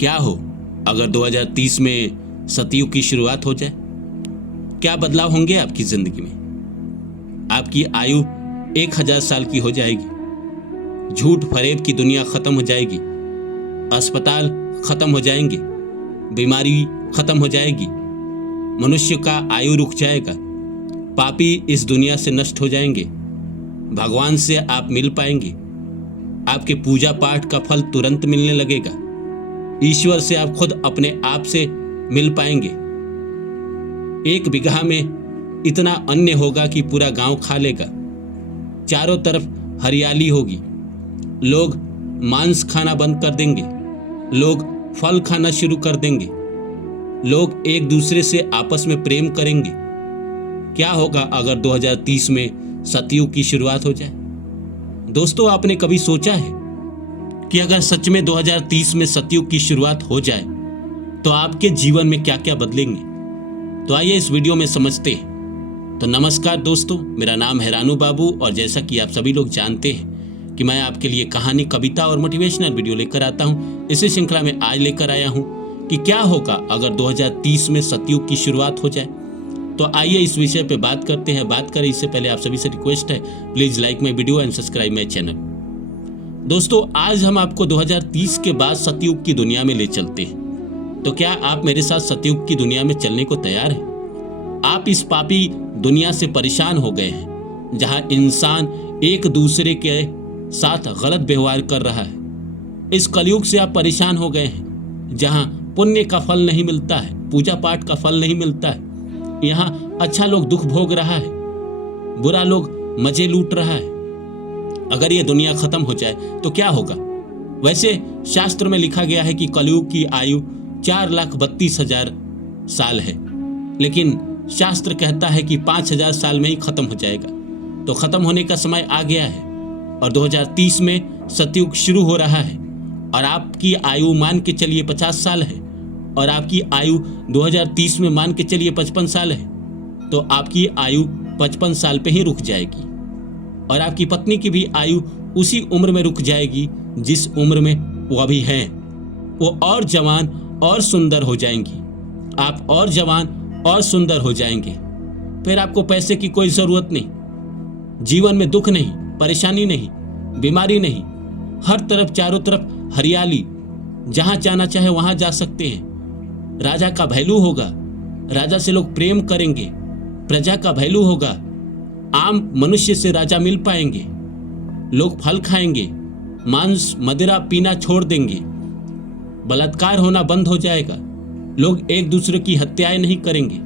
क्या हो अगर 2030 में सतयुग की शुरुआत हो जाए? क्या बदलाव होंगे आपकी जिंदगी में? आपकी आयु 1000 साल की हो जाएगी। झूठ फरेब की दुनिया खत्म हो जाएगी। अस्पताल खत्म हो जाएंगे। बीमारी खत्म हो जाएगी। मनुष्य का आयु रुक जाएगा। पापी इस दुनिया से नष्ट हो जाएंगे। भगवान से आप मिल पाएंगे। आपके पूजा पाठ का फल तुरंत मिलने लगेगा। ईश्वर से आप खुद अपने आप से मिल पाएंगे। 1 बीघा में इतना अन्न होगा कि पूरा गांव खा लेगा। चारों तरफ हरियाली होगी। लोग मांस खाना बंद कर देंगे। लोग फल खाना शुरू कर देंगे। लोग एक दूसरे से आपस में प्रेम करेंगे। क्या होगा अगर 2030 में सतयुग की शुरुआत हो जाए? दोस्तों, आपने कभी सोचा है कि अगर सच में 2030 में सतयुग की शुरुआत हो जाए तो आपके जीवन में क्या क्या बदलेंगे? तो आइए इस वीडियो में समझते हैं। तो नमस्कार दोस्तों, मेरा नाम है रानू बाबू और जैसा कि आप सभी लोग जानते हैं कि मैं आपके लिए कहानी, कविता और मोटिवेशनल वीडियो लेकर आता हूं। इसी श्रृंखला में आज लेकर आया हूं कि क्या होगा अगर 2030 में सतयुग की शुरुआत हो जाए। तो आइए इस विषय पे बात करते हैं। बात करें इससे पहले आप सभी से रिक्वेस्ट है, please like my video and subscribe my channel. दोस्तों, आज हम आपको 2030 के बाद सतयुग की दुनिया में ले चलते हैं। तो क्या आप मेरे साथ सतयुग की दुनिया में चलने को तैयार हैं? आप इस पापी दुनिया से परेशान हो गए हैं जहां इंसान एक दूसरे के साथ गलत व्यवहार कर रहा है। इस कलयुग से आप परेशान हो गए हैं जहां पुण्य का फल नहीं मिलता है, पूजा पाठ का फल नहीं मिलता है। यहाँ अच्छा लोग दुख भोग रहा है, बुरा लोग मजे लूट रहा है। अगर ये दुनिया खत्म हो जाए तो क्या होगा? वैसे शास्त्र में लिखा गया है कि कलयुग की आयु 4,32,000 साल है, लेकिन शास्त्र कहता है कि 5,000 साल में ही खत्म हो जाएगा। तो खत्म होने का समय आ गया है और 2030 में सतयुग शुरू हो रहा है और आपकी आयु मान के चलिए 50 साल है और आपकी आयु 2030 में मान के चलिए 55 साल है। तो आपकी आयु 55 साल पे ही रुक जाएगी और आपकी पत्नी की भी आयु उसी उम्र में रुक जाएगी जिस उम्र में वो अभी हैं। वो और जवान और सुंदर हो जाएंगी। आप और जवान और सुंदर हो जाएंगे। फिर आपको पैसे की कोई जरूरत नहीं। जीवन में दुख नहीं, परेशानी नहीं, बीमारी नहीं। हर तरफ, चारों तरफ हरियाली। जहां जाना चाहे वहां जा सकते हैं। राजा का वैल्यू होगा। राजा से लोग प्रेम करेंगे। प्रजा का वैल्यू होगा। आम मनुष्य से राजा मिल पाएंगे। लोग फल खाएंगे। मांस मदिरा पीना छोड़ देंगे। बलात्कार होना बंद हो जाएगा। लोग एक दूसरे की हत्याएं नहीं करेंगे।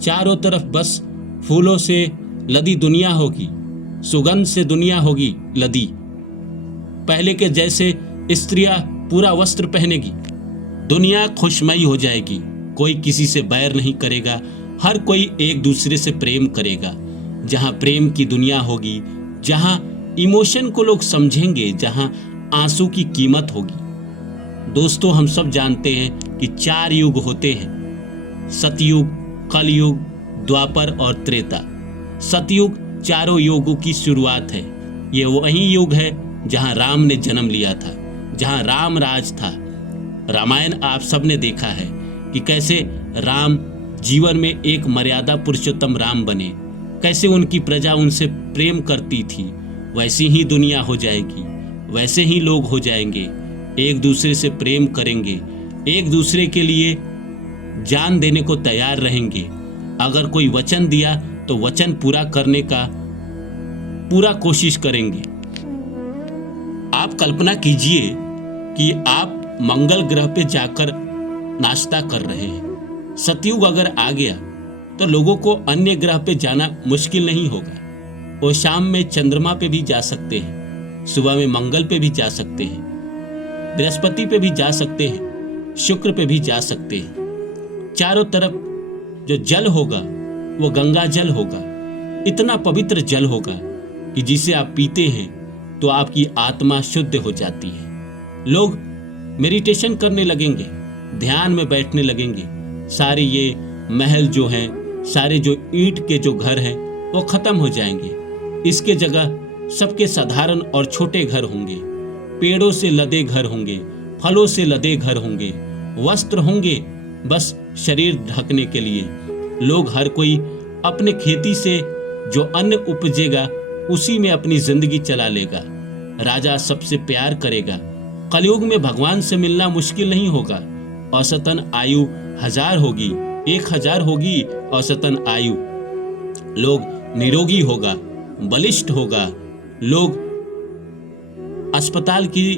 चारों तरफ बस फूलों से लदी दुनिया होगी। सुगंध से दुनिया होगी लदी। पहले के जैसे स्त्रियां पूरा वस्त्र पहनेगी। दुनिया खुशमयी हो जाएगी। कोई किसी से बैर नहीं करेगा। हर कोई एक दूसरे से प्रेम करेगा। जहां प्रेम की दुनिया होगी, जहां इमोशन को लोग समझेंगे, जहां आंसू की कीमत होगी। दोस्तों, हम सब जानते हैं कि 4 युग होते हैं, सतयुग, कलयुग, द्वापर और त्रेता। सतयुग चारों युगों की शुरुआत है। ये वही युग है जहां राम ने जन्म लिया था, जहां राम राज था। रामायण आप सब ने देखा है कि कैसे राम जीवन में एक मर्यादा पुरुषोत्तम राम बने, कैसे उनकी प्रजा उनसे प्रेम करती थी। वैसी ही दुनिया हो जाएगी, वैसे ही लोग हो जाएंगे। एक दूसरे से प्रेम करेंगे, एक दूसरे के लिए जान देने को तैयार रहेंगे। अगर कोई वचन दिया तो वचन पूरा करने का पूरा कोशिश करेंगे। आप कल्पना कीजिए कि आप मंगल ग्रह पे जाकर नाश्ता कर रहे हैं। सतयुग अगर आ गया तो लोगों को अन्य ग्रह पे जाना मुश्किल नहीं होगा। वो शाम में चंद्रमा पे भी जा सकते हैं, सुबह में मंगल पे भी जा सकते हैं, बृहस्पति पे भी जा सकते हैं, शुक्र पे भी जा सकते हैं। चारों तरफ जो जल होगा वो गंगा जल होगा। इतना पवित्र जल होगा कि जिसे आप पीते हैं तो आपकी आत्मा शुद्ध हो जाती है। लोग मेडिटेशन करने लगेंगे, ध्यान में बैठने लगेंगे। सारे ये महल जो हैं, सारे जो ईंट के जो घर हैं वो खत्म हो जाएंगे। इसके जगह सबके साधारण और छोटे घर होंगे। पेड़ों से लदे घर होंगे, फलों से लदे घर होंगे, वस्त्र होंगे बस शरीर ढकने के लिए। लोग हर कोई अपने खेती से जो अन्न उपजेगा उसी में अपनी जिंदगी चला लेगा। राजा सबसे प्यार करेगा। कलयुग में भगवान से मिलना मुश्किल नहीं होगा। औसतन आयु 1000 होगी, 1000 होगी औसतन आयु। लोग निरोगी होगा, बलिष्ठ होगा। लोग अस्पताल की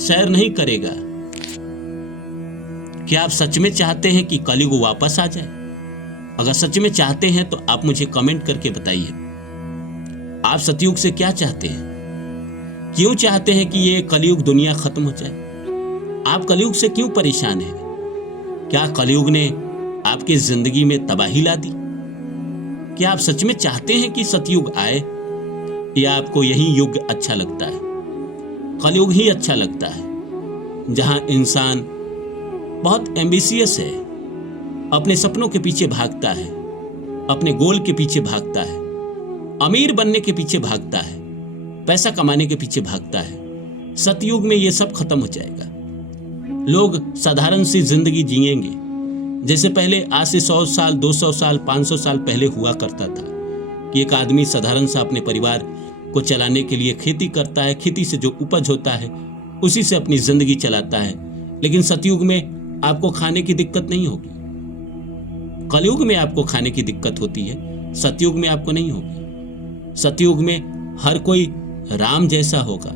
सैर नहीं करेगा। क्या आप सच में चाहते हैं कि कलयुग वापस आ जाए? अगर सच में चाहते हैं तो आप मुझे कमेंट करके बताइए। आप सतयुग से क्या चाहते हैं? क्यों चाहते हैं कि ये कलयुग दुनिया खत्म हो जाए? आप कलयुग से क्यों परेशान हैं? क्या कलयुग ने आपकी जिंदगी में तबाही ला दी? क्या आप सच में चाहते हैं कि सतयुग आए, या आपको यही युग अच्छा लगता है? कलयुग ही अच्छा लगता है, जहां इंसान बहुत एम्बिशियस है, अपने सपनों के पीछे भागता है, अपने गोल के पीछे भागता है, अमीर बनने के पीछे भागता है, पैसा कमाने के पीछे भागता है। सतयुग में ये सब खत्म हो जाएगा। लोग साधारण सी जिंदगी जिएंगे, जैसे पहले आज से 100 साल, 200 साल, 500 साल पहले हुआ करता था कि एक आदमी साधारण सा अपने परिवार को चलाने के लिए खेती करता है, खेती से जो उपज होता है उसी से अपनी जिंदगी चलाता है। लेकिन सतयुग में आपको खाने की दिक्कत नहीं होगी। कलयुग में आपको खाने की दिक्कत होती है, सतयुग में आपको नहीं होगी। सतयुग में हर कोई राम जैसा होगा।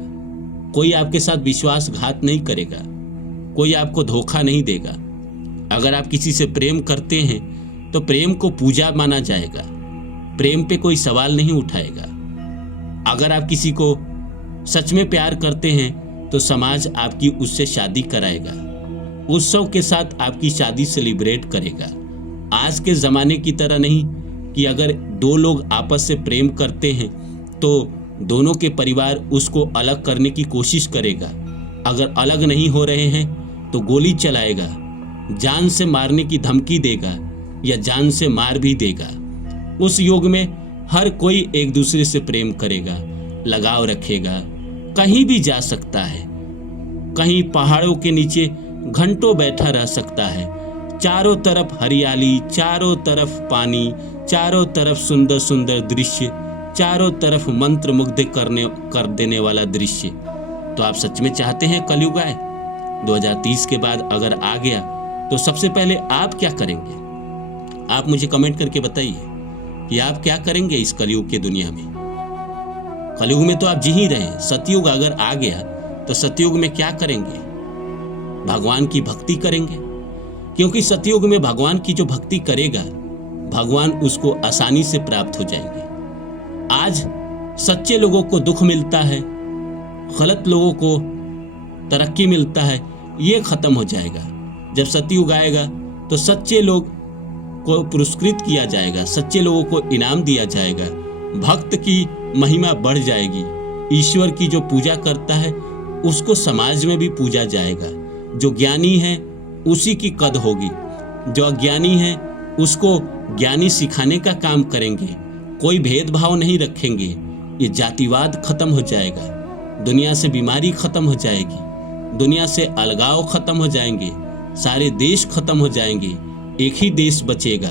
कोई आपके साथ विश्वासघात नहीं करेगा, कोई आपको धोखा नहीं देगा। अगर आप किसी से प्रेम करते हैं तो प्रेम को पूजा माना जाएगा, प्रेम पे कोई सवाल नहीं उठाएगा। अगर आप किसी को सच में प्यार करते हैं तो समाज आपकी उससे शादी कराएगा, उत्सव के साथ आपकी शादी सेलिब्रेट करेगा। आज के ज़माने की तरह नहीं कि अगर दो लोग आपस से प्रेम करते हैं तो दोनों के परिवार उसको अलग करने की कोशिश करेगा। अगर अलग नहीं हो रहे हैं तो गोली चलाएगा, जान से मारने की धमकी देगा या जान से मार भी देगा। उस युग में हर कोई एक दूसरे से प्रेम करेगा, लगाव रखेगा, कहीं भी जा सकता है, कहीं पहाड़ों के नीचे घंटों बैठा रह सकता है। चारों तरफ हरियाली, चारों तरफ पानी, चारों तरफ सुंदर सुंदर दृश्य, चारों तरफ मंत्र मुग्ध कर देने वाला दृश्य। तो आप सच में चाहते हैं कलयुग आए? 2030 के बाद अगर आ गया तो सबसे पहले आप क्या करेंगे? आप मुझे कमेंट करके बताइए कि आप क्या करेंगे इस कलयुग के दुनिया में। कलयुग में तो आप जी ही रहे हैं। सतयुग अगर आ गया तो सतयुग में क्या करेंगे? भगवान की भक्ति करेंगे, क्योंकि सतयुग में भगवान की जो भक्ति करेगा भगवान उसको आसानी से प्राप्त हो जाएंगे। आज सच्चे लोगों को दुख मिलता है, गलत लोगों को तरक्की मिलता है, ये खत्म हो जाएगा। जब सतयुग आएगा तो सच्चे लोग को पुरस्कृत किया जाएगा, सच्चे लोगों को इनाम दिया जाएगा, भक्त की महिमा बढ़ जाएगी। ईश्वर की जो पूजा करता है उसको समाज में भी पूजा जाएगा। जो ज्ञानी है उसी की कद होगी, जो अज्ञानी है उसको ज्ञानी सिखाने का काम करेंगे। कोई भेदभाव नहीं रखेंगे। ये जातिवाद खत्म हो जाएगा, दुनिया से बीमारी खत्म हो जाएगी, दुनिया से अलगाव खत्म हो जाएंगे, सारे देश खत्म हो जाएंगे। एक ही देश बचेगा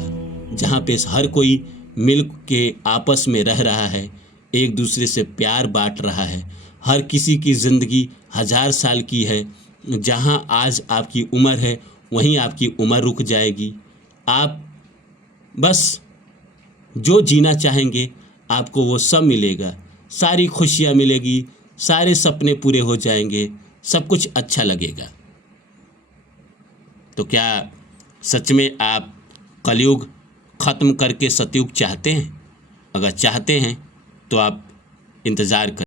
जहाँ पे हर कोई मिल के आपस में रह रहा है, एक दूसरे से प्यार बांट रहा है। हर किसी की ज़िंदगी 1000 साल की है। जहाँ आज आपकी उम्र है वहीं आपकी उम्र रुक जाएगी। आप बस जो जीना चाहेंगे आपको वो सब मिलेगा, सारी खुशियाँ मिलेगी, सारे सपने पूरे हो जाएंगे, सब कुछ अच्छा लगेगा। तो क्या सच में आप कलयुग खत्म करके सतयुग चाहते हैं? अगर चाहते हैं तो आप इंतज़ार करें।